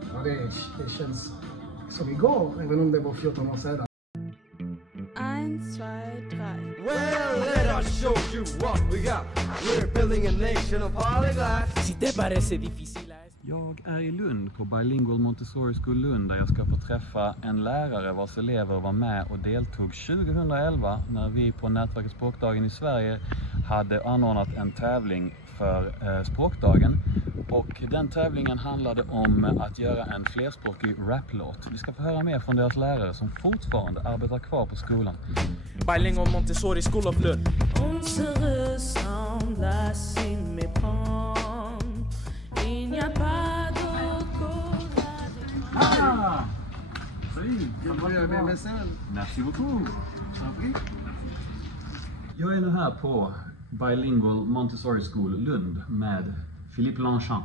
Ja, det känns som igår, även om det var 14 år sedan. 1, 2, 3. Well, let us show you what we got. We're building a nation of polyglots. Si te parece difícil. Jag är i Lund på Bilingual Montessori School Lund där jag ska få träffa en lärare vars elever var med och deltog 2011 när vi på Nätverket Språkdagen i Sverige hade anordnat en tävling för Språkdagen. Och den tävlingen handlade om att göra en flerspråkig raplåt. Vi ska få höra mer från deras lärare som fortfarande arbetar kvar på skolan. Bilingual Montessori School of Lund. On se ressemble à si méprend. Il n'y a pas d'eau Ah! Merci beaucoup. Jag är nu här på Bilingual Montessori School Lund med Philippe Longchamp.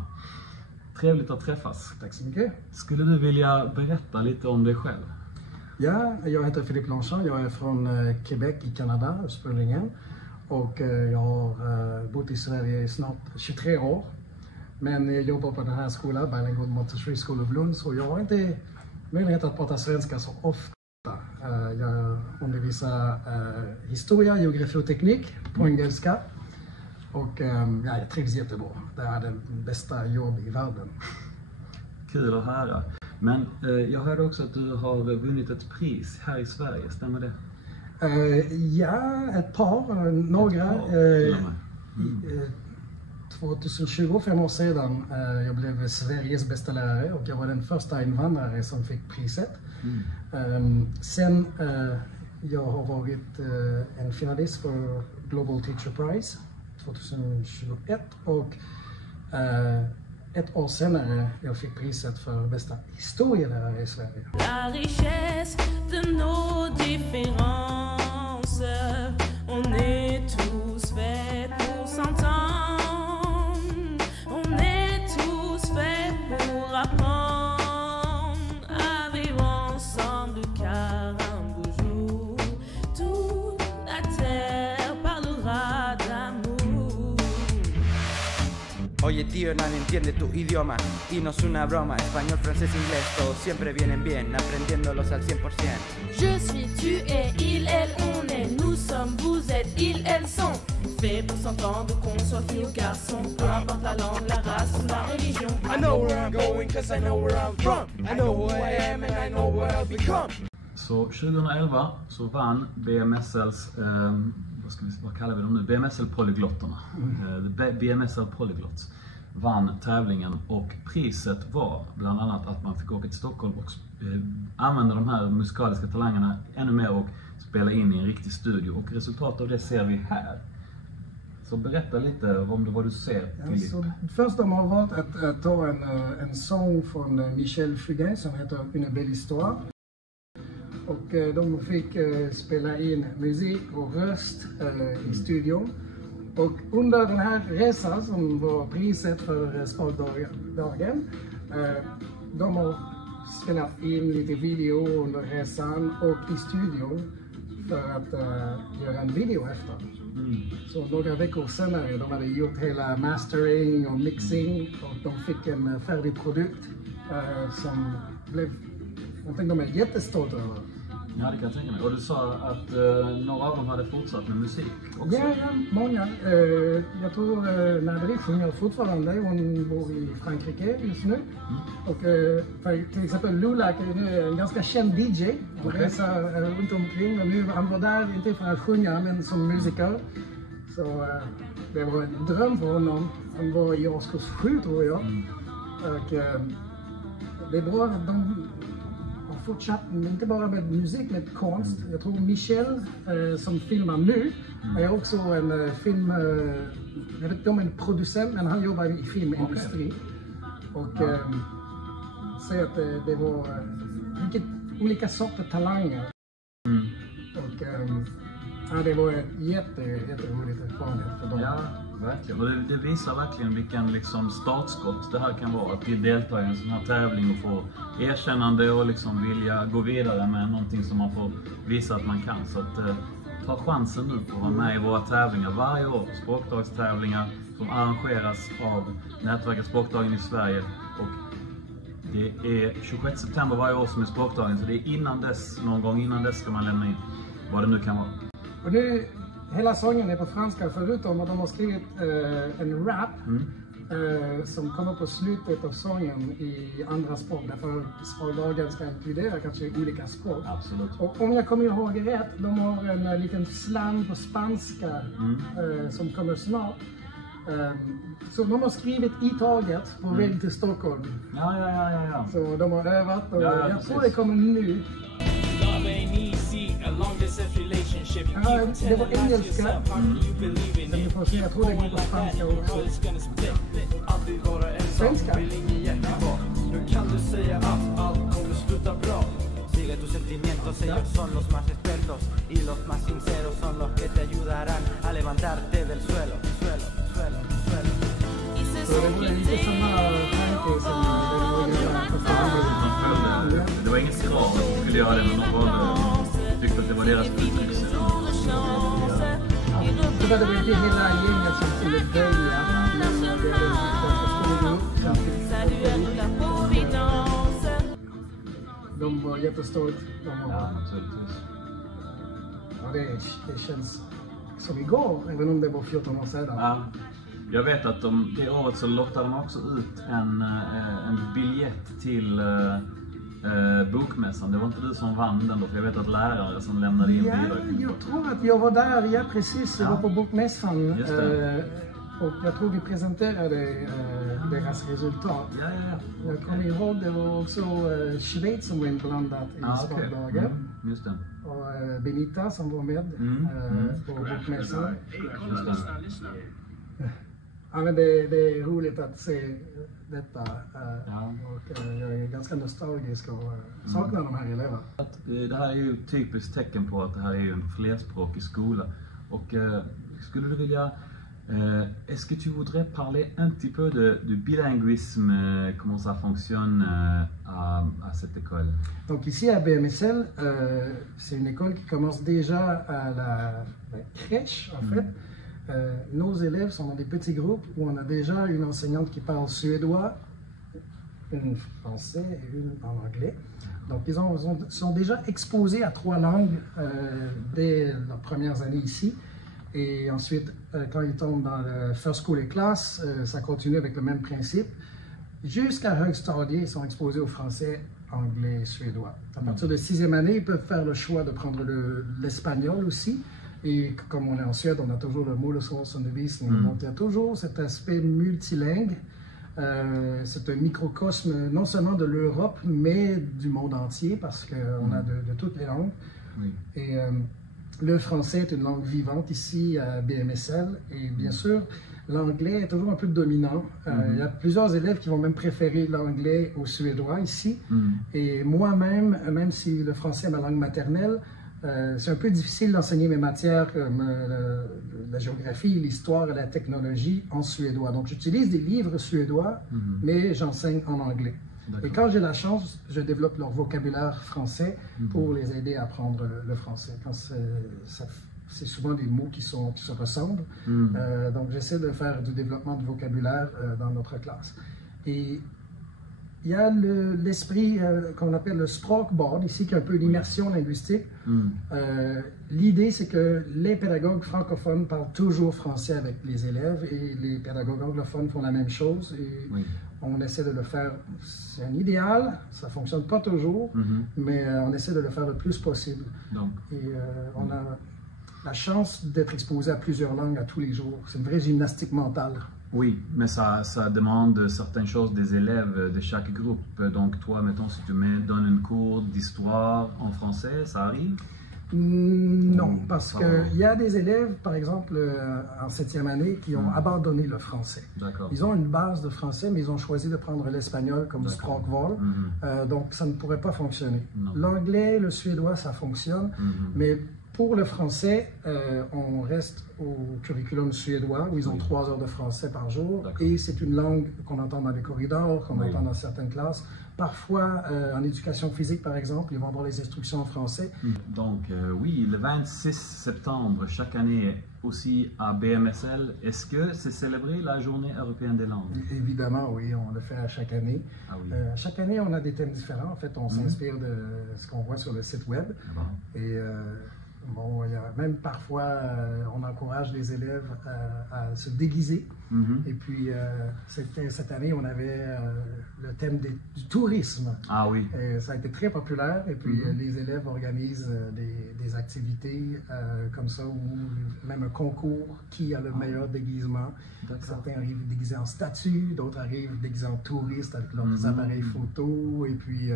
Trevligt att träffas. Tack så mycket. Skulle du vilja berätta lite om dig själv? Ja, jag heter Philippe Longchamp. Jag är från Quebec i Kanada ursprungligen. Och jag har bott i Sverige i snart 23 år. Men jag jobbar på den här skolan, Bilingual Montessori School of Lund, så jag har inte möjlighet att prata svenska så ofta. Jag undervisar historia, geografi och teknik på engelska. Och jag trivs jättebra. Det är den bästa jobb i världen. Kul att höra. Men jag hörde också att du har vunnit ett pris här i Sverige, stämmer det? Ja, ett par, några. 2020, 5 år sedan, jag blev Sveriges bästa lärare och jag var den första invandrare som fick priset. Sen jag har varit en finalist för Global Teacher Prize 2021 och ett år senare jag fick priset för bästa historielärare i Sverige. La richesse de nos différences. On est tous faits pour s'entendre. On est tous faits pour apprendre à vivre ensemble car un beau jour toute la terre parlera d'amour. Oye tío, nadie entiende tu idioma y no es una broma. Español, francés, inglés, todos siempre vienen bien, aprendiéndolos al 100%. Je suis, tu es, il, elle, on est, nous sommes, vous êtes, ils, elles sont. Fait pour s'entendre, qu'on soit fille ou garçon, peu importe la langue, la race ou la religion. I know where I'm going cause I know where I'm from. I know who I am and I know what I'll become. Så 2011 så vann BMSLs, vad kallar vi dem nu? BMSL Polyglotterna. BMSL Polyglots vann tävlingen och priset var bland annat att man fick åka till Stockholm och använda de här musikaliska talangerna ännu mer och spela in i en riktig studio. Och resultatet av det ser vi här. Så berätta lite om vad du ser, Philippe. Ja, först de har valt att ta en sång från Michel Fugain som heter Une belle histoire. Och de fick spela in musik och röst i studion. Och under den här resan som var priset för Språkdagen, de har spelat in lite video under resan och i studion för att göra en video efter. Så några veckor senare de hade gjort hela mastering och mixing och de fick en färdig produkt som blev, jag tänkte de är jättestolta över. Ja, det kan jag tänka mig. Och du sa att några av dem hade fortsatt med musik också. Ja, många. Jag tror Nadri sjunger fortfarande. Hon bor i Frankrike just nu. Och till exempel Lulak är en ganska känd DJ. Han reser runt omkring och nu han var där, inte för att sjunga, men som musiker. Så det var en dröm för honom. Han var i årskurs 7 tror jag. Och det är bra att de har fortsatt, inte bara med musik, med konst. Jag tror Michel som filmar nu är också en film, jag vet inte om en producent, men han jobbar i filmindustri. Och säger att det var olika sorter talanger. Och det var ett jätteroligt erfarenhet för dem. Ja, verkligen. Och det visar verkligen vilken liksom startskott det här kan vara. Att delta i en sån här tävling och få erkännande och liksom vilja gå vidare med någonting som man får visa att man kan. Så att ta chansen nu att vara med i våra tävlingar varje år. Språkdagstävlingar som arrangeras av Nätverket Språkdagen i Sverige. Och Det är 26 september varje år som är språkdagen, så det är innan dess, någon gång innan dess ska man lämna in vad det nu kan vara. Och nu, hela sången är på franska förutom att de har skrivit en rap som kommer på slutet av sången i andra språk. Därför språkdagen ska inkludera kanske olika språk. Absolut. Och om jag kommer ihåg rätt, de har en liten slang på spanska som kommer snart. Så de har skrivit i taget på väg till Stockholm. Ja. Så de har övat och Ja, jag tror det kommer nu. Det var engelska. Men du får se, jag tror det går på spanska också. Svenska? Nu kan du säga att allt kommer sluta bra. Sigue tus sentimientos, ellos son los más expertos y los más sinceros son los que te ayudarán a levantarte del suelo, suelo, suelo, suelo. Så det var inte samma tanke som Det var inget krav att de skulle göra det, men de tyckte att det var deras uttryckssätt. Så det var inte hela gänget som skulle börja, men det de var jättestort. Ja, det känns som igår, även om det var 14 år sedan. Ja. Jag vet att det året så lottade de också ut en biljett till bokmässan. Det var inte du som vann den då, för jag vet att lärare som lämnade in bidrag. Jag tror att jag var där, ja precis. Jag var på bokmässan. Just det. Och jag tror vi presenterade deras resultat. Ja. Jag kommer ihåg, det var också Schweiz som var inblandat i språkdagen. Just det. Och Benita som var med på bokmässan. Just det. Ja, men det är roligt att se detta och jag är ganska nostalgisk och saknar de här eleverna. Det här är ju ett typiskt tecken på att det här är ju en flerspråkig skola. Och skulle du vilja est-ce que tu voudrais parler un petit peu du bilinguisme, comment ça fonctionne à cette école? Donc ici à BMSL, c'est une école qui commence déjà à la crèche en fait. Nos élèves sont dans des petits groupes où on a déjà une enseignante qui parle suédois, une français et une en anglais. Donc ils sont déjà exposés à 3 langues dès leurs premières années ici. Et ensuite, quand ils tombent dans le first school et classe, ça continue avec le même principe. Jusqu'à högstadiet, ils sont exposés au français, anglais, suédois. À partir de 6e année, ils peuvent faire le choix de prendre l'espagnol aussi. Et comme on est en Suède, on a toujours le modersmålsundervisning. Donc il y a toujours cet aspect multilingue. C'est un microcosme non seulement de l'Europe, mais du monde entier, parce qu'on a de toutes les langues. Oui. Et le français est une langue vivante ici à BMSL. Et bien sûr, l'anglais est toujours un peu dominant. Il y a plusieurs élèves qui vont même préférer l'anglais au suédois ici. Et moi-même, même si le français est ma langue maternelle, c'est un peu difficile d'enseigner mes matières comme la géographie, l'histoire et la technologie en suédois. Donc j'utilise des livres suédois, mais j'enseigne en anglais. Et quand j'ai la chance, je développe leur vocabulaire français pour les aider à apprendre le français. Quand c'est souvent des mots qui se ressemblent. Donc j'essaie de faire du développement de vocabulaire dans notre classe. Et il y a l'esprit qu'on appelle le språkbad ici, qui est un peu l'immersion linguistique. L'idée, c'est que les pédagogues francophones parlent toujours français avec les élèves et les pédagogues anglophones font la même chose. Et on essaie de le faire, c'est un idéal, ça ne fonctionne pas toujours, mais on essaie de le faire le plus possible. Donc. Et on a la chance d'être exposé à plusieurs langues à tous les jours. C'est une vraie gymnastique mentale. Oui, mais ça demande certaines choses des élèves de chaque groupe. Donc toi, mettons, si tu donnes un cours d'histoire en français, ça arrive? Non, parce qu'il y a des élèves, par exemple, en 7e année, qui ont abandonné le français. Ils ont une base de français, mais ils ont choisi de prendre l'espagnol comme språkval. Donc ça ne pourrait pas fonctionner. L'anglais, le suédois, ça fonctionne, mais Pour le français, on reste au curriculum suédois où ils ont 3 heures de français par jour et c'est une langue qu'on entend dans les corridors, qu'on entend dans certaines classes. Parfois, en éducation physique, par exemple, ils vont avoir les instructions en français. Donc, oui, le 26 septembre, chaque année, aussi à BMSL, est-ce que c'est célébré la Journée européenne des langues? Évidemment, oui, on le fait à chaque année. Ah oui. Chaque année, on a des thèmes différents. En fait, on s'inspire de ce qu'on voit sur le site web. Et bon, il y a même parfois, on encourage les élèves à se déguiser. Et puis, cette année, on avait le thème du tourisme. Ah oui. Et ça a été très populaire. Et puis, les élèves organisent des activités comme ça, ou même un concours qui a le meilleur déguisement. Certains arrivent déguisés en statue, d'autres arrivent déguisés en touristes avec leurs appareils photo. Et puis,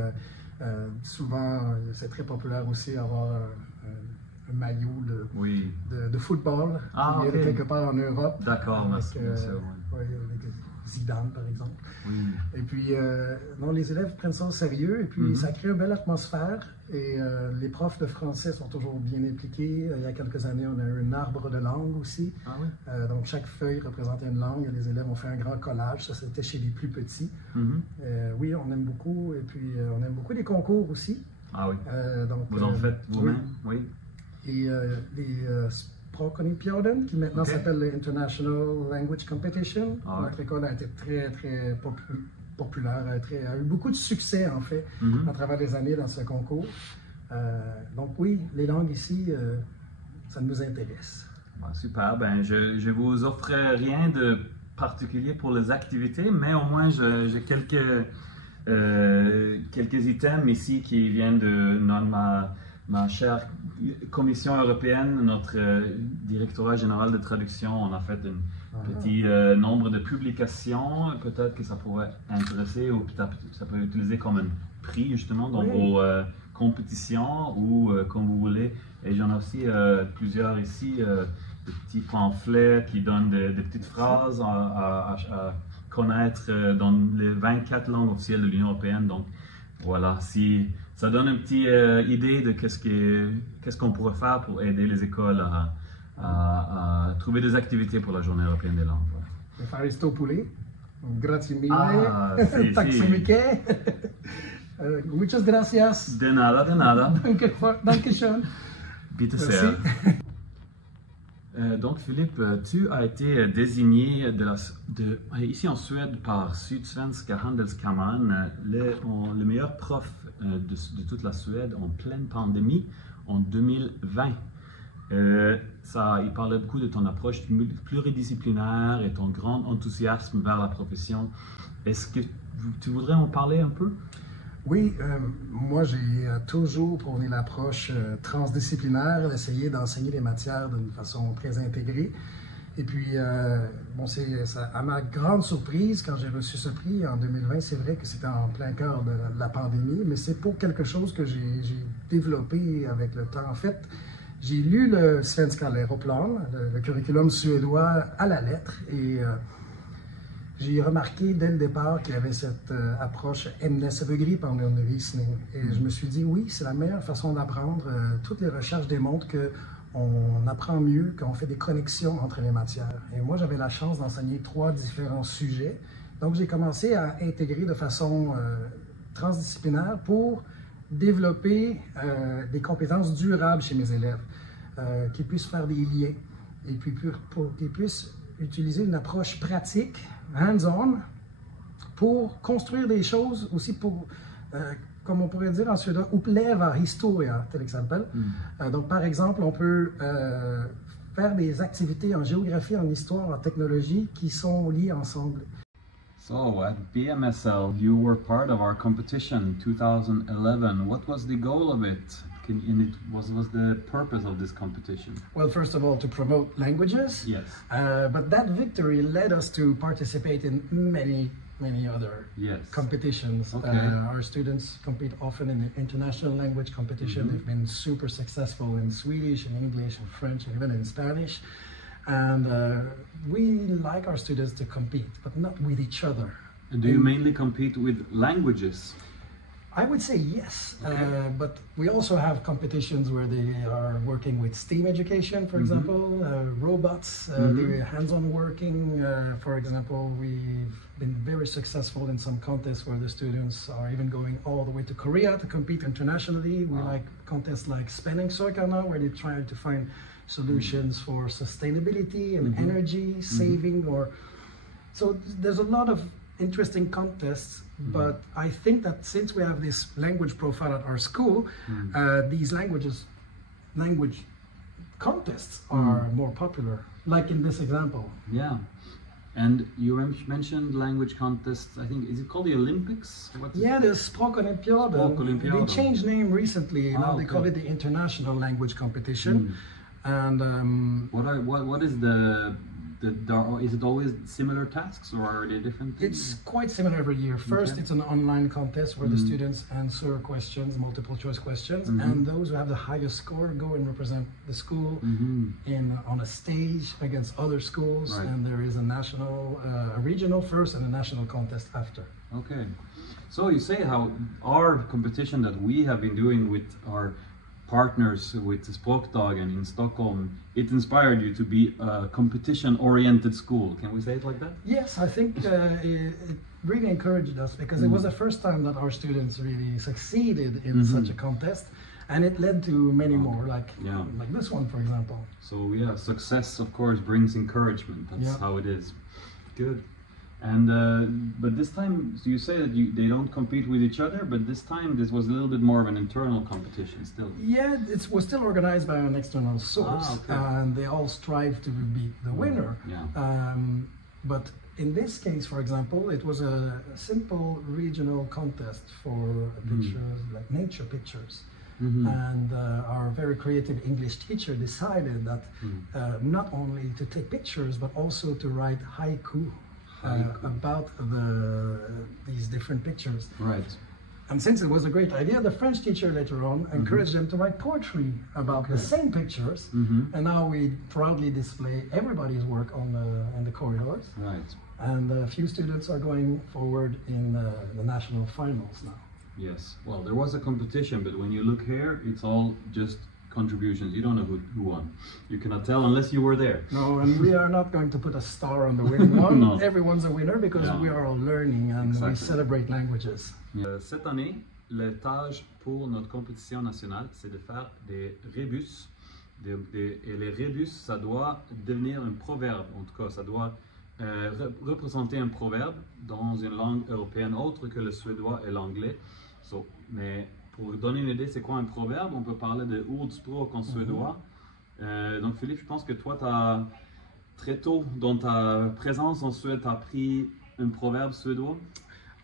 souvent, c'est très populaire aussi avoir un maillot de football qui est quelque part en Europe. D'accord, merci. Avec Zidane, par exemple. Et puis, non, les élèves prennent ça au sérieux et puis ça crée une belle atmosphère. Et les profs de français sont toujours bien impliqués. Il y a quelques années, on a eu un arbre de langue aussi. Donc, chaque feuille représentait une langue. Les élèves ont fait un grand collage. Ça, c'était chez les plus petits. Oui, on aime beaucoup. Et puis, on aime beaucoup les concours aussi. Ah oui. Donc, vous en faites vous-même? Oui. Et les Språkolympiaden, qui maintenant s'appelle l'International Language Competition. Notre école a été très, très populaire, a eu beaucoup de succès en fait à travers les années dans ce concours. Donc oui, les langues ici, ça nous intéresse. Super, ben je vous offre rien de particulier pour les activités, mais au moins j'ai quelques items ici qui viennent de ma chère Commission européenne, notre directorat général de traduction. On a fait un petit nombre de publications. Peut-être que ça pourrait intéresser ou peut-être ça peut être utilisé comme un prix justement dans vos compétitions ou comme vous voulez. Et j'en ai aussi plusieurs ici, des petits pamphlets qui donnent des petites phrases à connaître dans les 24 langues officielles de l'Union européenne. Donc voilà, si ça donne une petite idée de qu'est-ce qu'on pourrait faire pour aider les écoles à trouver des activités pour la Journée européenne des langues. Voilà. Faristo Poulet, grazie mille, tack så mycket. Muchas gracias. De nada, de nada. Danke schön. Bitte sehr. Donc Philippe, tu as été désigné ici en Suède par Sydsvenska Handelskammaren le meilleur prof de toute la Suède en pleine pandémie en 2020. Il parlait beaucoup de ton approche pluridisciplinaire et ton grand enthousiasme vers la profession. Est-ce que tu voudrais en parler un peu? Oui, moi j'ai toujours prôné l'approche transdisciplinaire, essayer d'enseigner les matières d'une façon très intégrée. Et puis, bon, à ma grande surprise, quand j'ai reçu ce prix en 2020, c'est vrai que c'était en plein cœur de la pandémie, mais c'est pour quelque chose que j'ai développé avec le temps. En fait, j'ai lu le Svenska läroplan, le curriculum suédois à la lettre, et j'ai remarqué dès le départ qu'il y avait cette approche ämnesövergripande. Et je me suis dit, oui, c'est la meilleure façon d'apprendre. Toutes les recherches démontrent qu'on apprend mieux quand on fait des connexions entre les matières. Et moi, j'avais la chance d'enseigner 3 différents sujets. Donc, j'ai commencé à intégrer de façon transdisciplinaire pour développer des compétences durables chez mes élèves, qui puissent faire des liens et puis pour qu'ils puissent utiliser une approche pratique, hands-on, pour construire des choses aussi pour, comme on pourrait dire en suédois, uppleva historia, tel exemple. Donc, par exemple, on peut faire des activités en géographie, en histoire, en technologie qui sont liées ensemble. So, at BMSL, you were part of our competition 2011. What was the goal of it? What was the purpose of this competition? Well, first of all, to promote languages. Yes. But that victory led us to participate in many other competitions. Okay. Our students compete often in the international language competition. They've been super successful in Swedish, in English, in French, and even in Spanish. And we like our students to compete, but not with each other. And do you mainly compete with languages? I would say yes, Okay. but we also have competitions where they are working with STEAM education, for example, robots, the hands-on working. For example, we've been very successful in some contests where the students are even going all the way to Korea to compete internationally. We like contests like Spanning Circle now, where they try to find solutions for sustainability and energy saving. So there's a lot of interesting contests, but I think that since we have this language profile at our school, these language contests are more popular, like in this example. Yeah. And you mentioned language contests. I think, is it called the Olympics? Yeah, the Språkolympiaden. Språkolympiaden. They changed name recently. Now they call okay. it the International Language Competition. And What is is it always similar tasks, or are they different things? it's quite similar every year. First, Okay. it's an online contest where the students answer questions, multiple choice questions, and those who have the highest score go and represent the school on a stage against other schools. Right. And there is a regional first and a national contest after. Okay. So you say how our competition that we have been doing with our partners with Språkdagen in Stockholm, it inspired you to be a competition-oriented school. Can we say it like that? Yes, I think it really encouraged us because it was the first time that our students really succeeded in such a contest, and it led to many more, like this one, for example. So yeah, success of course brings encouragement. That's how it is. Good. And but this time, so you say that they don't compete with each other, but this time this was a little bit more of an internal competition still. Yeah, it was still organized by an external source, and they all strive to beat the winner. Yeah. But in this case, for example, it was a simple regional contest for pictures, like nature pictures. And our very creative English teacher decided that not only to take pictures, but also to write haiku. About these different pictures. Right. And since it was a great idea, the French teacher later on encouraged them to write poetry about the same pictures. And now we proudly display everybody's work in the corridors. Right. And a few students are going forward in the national finals now. Yes. Well, there was a competition, but when you look here, it's all just contributions. You don't know who won. You cannot tell unless you were there. No, and we are not going to put a star on the winning one. No. Everyone's a winner because we are all learning and we Exactly. celebrate languages. Cette année, le tâche pour notre compétition nationale, c'est de faire des rébus. Et les rébus, ça doit devenir un proverbe. En tout cas, ça doit représenter un proverbe dans une langue européenne autre que le suédois et l'anglais. Mais pour donner une idée, c'est quoi un proverbe? On peut parler de ordspråk en suédois. Donc Philippe, je pense que toi, très tôt dans ta présence en Suède, tu as appris un proverbe suédois.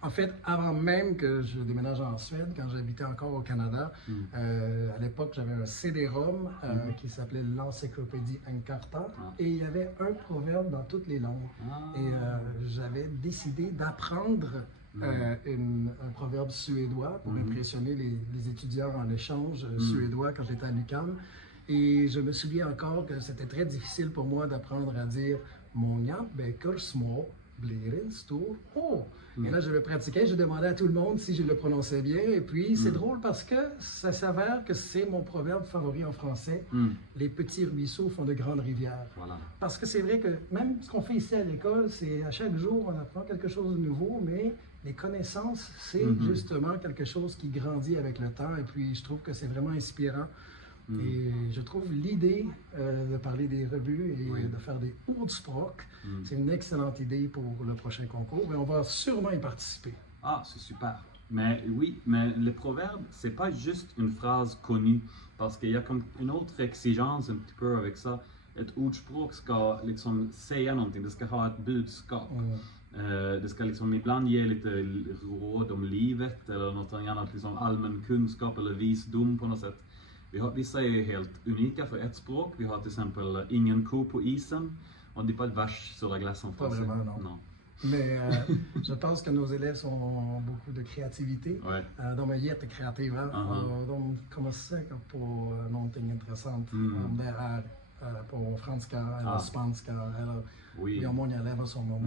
En fait, avant même que je déménage en Suède, quand j'habitais encore au Canada, à l'époque, j'avais un CD-ROM qui s'appelait l'Encyclopédie Encarta, et il y avait un proverbe dans toutes les langues. Et j'avais décidé d'apprendre un proverbe suédois pour impressionner les étudiants en échange suédois quand j'étais à l'UQAM. Et je me souviens encore que c'était très difficile pour moi d'apprendre à dire « Många böcker små blir en stor å ». Et là, je le pratiquais, je demandais à tout le monde si je le prononçais bien. Et puis, c'est drôle parce que ça s'avère que c'est mon proverbe favori en français. Les petits ruisseaux font de grandes rivières. Voilà. Parce que c'est vrai que même ce qu'on fait ici à l'école, c'est à chaque jour, on apprend quelque chose de nouveau, mais les connaissances, c'est justement quelque chose qui grandit avec le temps. Et puis, je trouve que c'est vraiment inspirant. Et je trouve l'idée de parler des rebuts et de faire des ordspråk, c'est une excellente idée pour le prochain concours et on va sûrement y participer. Ah, c'est super. Mais oui, mais les proverbes, c'est pas juste une phrase connue, parce qu'il y a comme une autre exigence un petit peu avec ça. Ett ordspråk ska liksom säga någonting, det ska ha ett budskap. Det ska liksom ibland ge lite råd om livet eller något annat, liksom allmän kunskap eller visdom på något sätt. Vissa är helt unika för ett språk. Vi har till exempel ingen ko på isen. On dit pas de vache sur la glace en Pas français. vraiment, non. Mais je pense que nos élèves ont beaucoup de créativité. Ouais. De är jättekreativa och de kommer säkert på någonting intressant. Om det är på franska eller spanska eller vi har många elever som har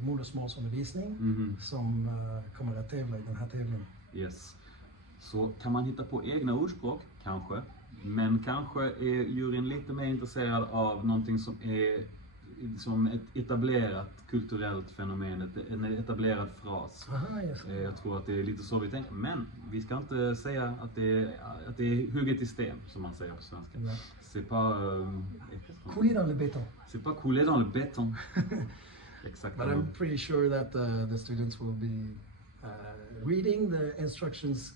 modersmålsundervisning som kommer att tävla i den här tävlingen. Yes. Så kan man hitta på egna ordspråk? Kanske. Men kanske är juryn lite mer intresserad av någonting som är som ett etablerat kulturellt fenomen, en etablerad fras. Aha, yes. Jag tror att det är lite så vi tänker. Men vi ska inte säga att det är hugget i sten, som man säger på svenska. Ja. C'est pas... Coulé dans le béton. C'est pas coulé dans le béton. But Exactement. I'm pretty sure that the students will be reading the instructions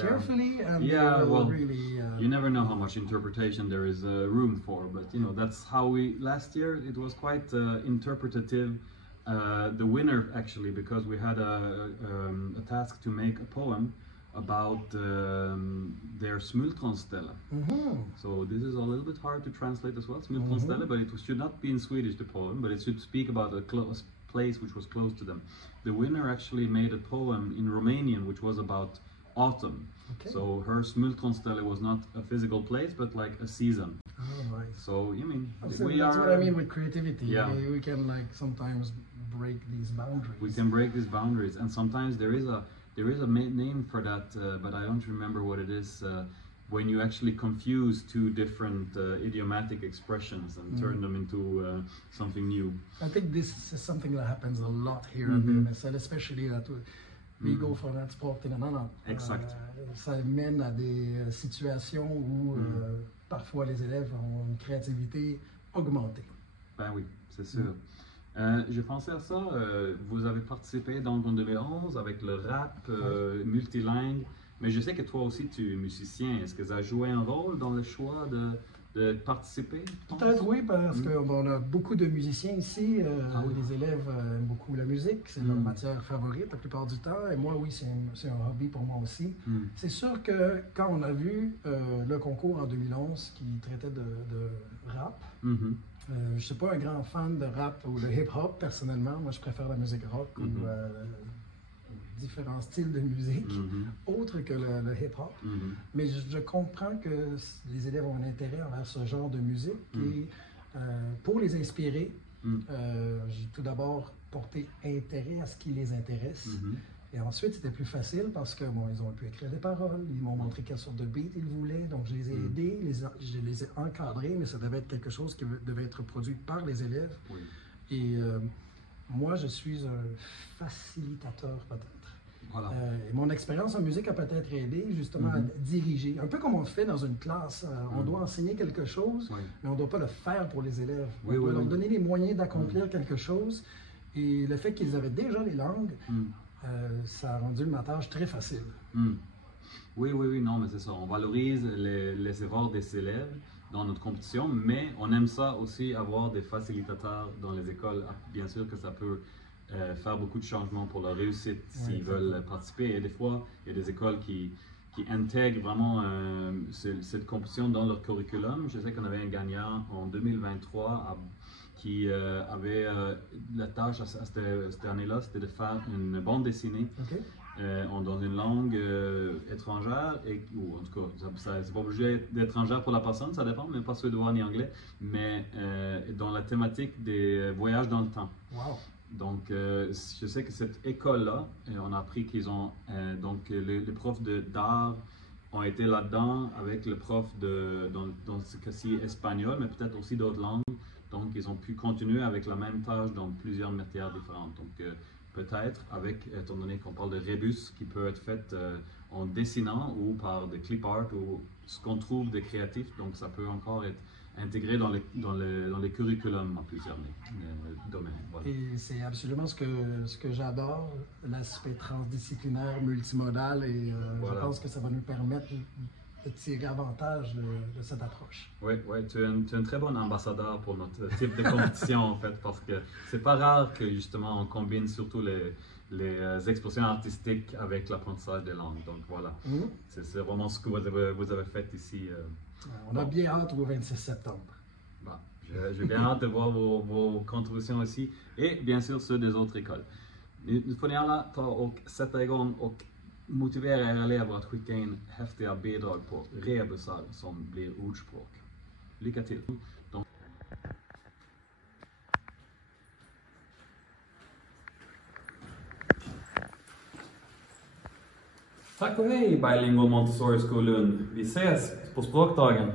carefully and Yeah, they will well, really... You never know how much interpretation there is room for, but you know that's how we last year it was quite interpretative. The winner actually, because we had a task to make a poem about their smultronställe. So this is a little bit hard to translate as well, smultronställe, but it should not be in Swedish, the poem, but it should speak about a place which was close to them. The winner actually made a poem in Romanian which was about autumn. Okay. So her smultronställe was not a physical place, but like a season. Oh, right. So you mean That's we what are? I mean with creativity. Yeah. We can like sometimes break these boundaries. We can break these boundaries, and sometimes there is a name for that, but I don't remember what it is. When you actually confuse two different idiomatic expressions and turn them into something new. I think this is something that happens a lot here at BMSL, especially that we go från ett språk till en annan. Exakt. Ça mène à des situations où parfois les élèves ont une créativité augmentée. Ben oui, c'est sûr. Je pensais à ça, vous avez participé donc en 2011 avec le rap multilingue, mais je sais que toi aussi tu es musicien. Est-ce que ça a joué un rôle dans le choix de participer? Peut-être oui, parce qu'on a beaucoup de musiciens ici. Les élèves aiment beaucoup la musique, c'est leur matière favorite la plupart du temps. Et moi, oui, c'est un hobby pour moi aussi. C'est sûr que quand on a vu le concours en 2011 qui traitait de rap, je ne suis pas un grand fan de rap ou de hip-hop personnellement. Moi, je préfère la musique rock ou différents styles de musique autres que le hip-hop. Mais je comprends que les élèves ont un intérêt envers ce genre de musique et pour les inspirer, j'ai tout d'abord porté intérêt à ce qui les intéresse. Et ensuite, c'était plus facile parce que bon, ils ont pu écrire des paroles, ils m'ont montré quelle sorte de beat ils voulaient, donc je les ai aidés, je les ai encadrés, mais ça devait être quelque chose qui devait être produit par les élèves. Et moi, je suis un facilitateur peut-être. Voilà. Et mon expérience en musique a peut-être aidé justement à diriger, un peu comme on le fait dans une classe. On doit enseigner quelque chose, mais on ne doit pas le faire pour les élèves. On doit leur donner les moyens d'accomplir quelque chose. Et le fait qu'ils avaient déjà les langues, ça a rendu ma tâche très facile. Oui, non, mais c'est ça. On valorise les efforts des élèves dans notre compétition, mais on aime ça aussi avoir des facilitateurs dans les écoles. Bien sûr que ça peut faire beaucoup de changements pour leur réussite s'ils veulent participer. Et des fois, il y a des écoles qui intègrent vraiment cette compétition dans leur curriculum. Je sais qu'on avait un gagnant en 2023 qui avait la tâche à cette année-là, c'était de faire une bande dessinée dans une langue étrangère, ou en tout cas, c'est pas obligé d'être étrangère pour la personne, ça dépend, même pas suédois ni anglais, mais dans la thématique des voyages dans le temps. Wow. Donc, je sais que cette école-là, on a appris qu'ils ont, donc les profs d'art ont été là-dedans avec le prof dans ce cas-ci espagnol, mais peut-être aussi d'autres langues. Donc, ils ont pu continuer avec la même tâche dans plusieurs matières différentes. Donc, peut-être avec, étant donné qu'on parle de rébus, qui peut être fait en dessinant ou par des clip art ou ce qu'on trouve de créatif. Donc, ça peut encore être intégré dans les curriculums en plusieurs domaines. Voilà. Et c'est absolument ce que j'adore, l'aspect transdisciplinaire, multimodal, et je pense que ça va nous permettre de tirer avantage de cette approche. Oui, tu es un très bon ambassadeur pour notre type de compétition en fait, parce que c'est pas rare que justement on combine surtout les expressions artistiques avec l'apprentissage des langues. Donc voilà, c'est vraiment ce que vous avez fait ici. On a bien hâte au 26 septembre. Bon, j'ai bien hâte de voir vos contributions ici et bien sûr ceux des autres écoles. Nu får ni alla ta och sätta igång och motivera era elever att skicka in häftiga bidrag på rebusar som blir ordspråk. Lycka till! Tack och hej Bilingual Montessori School Lund. Vi ses på språkdagen.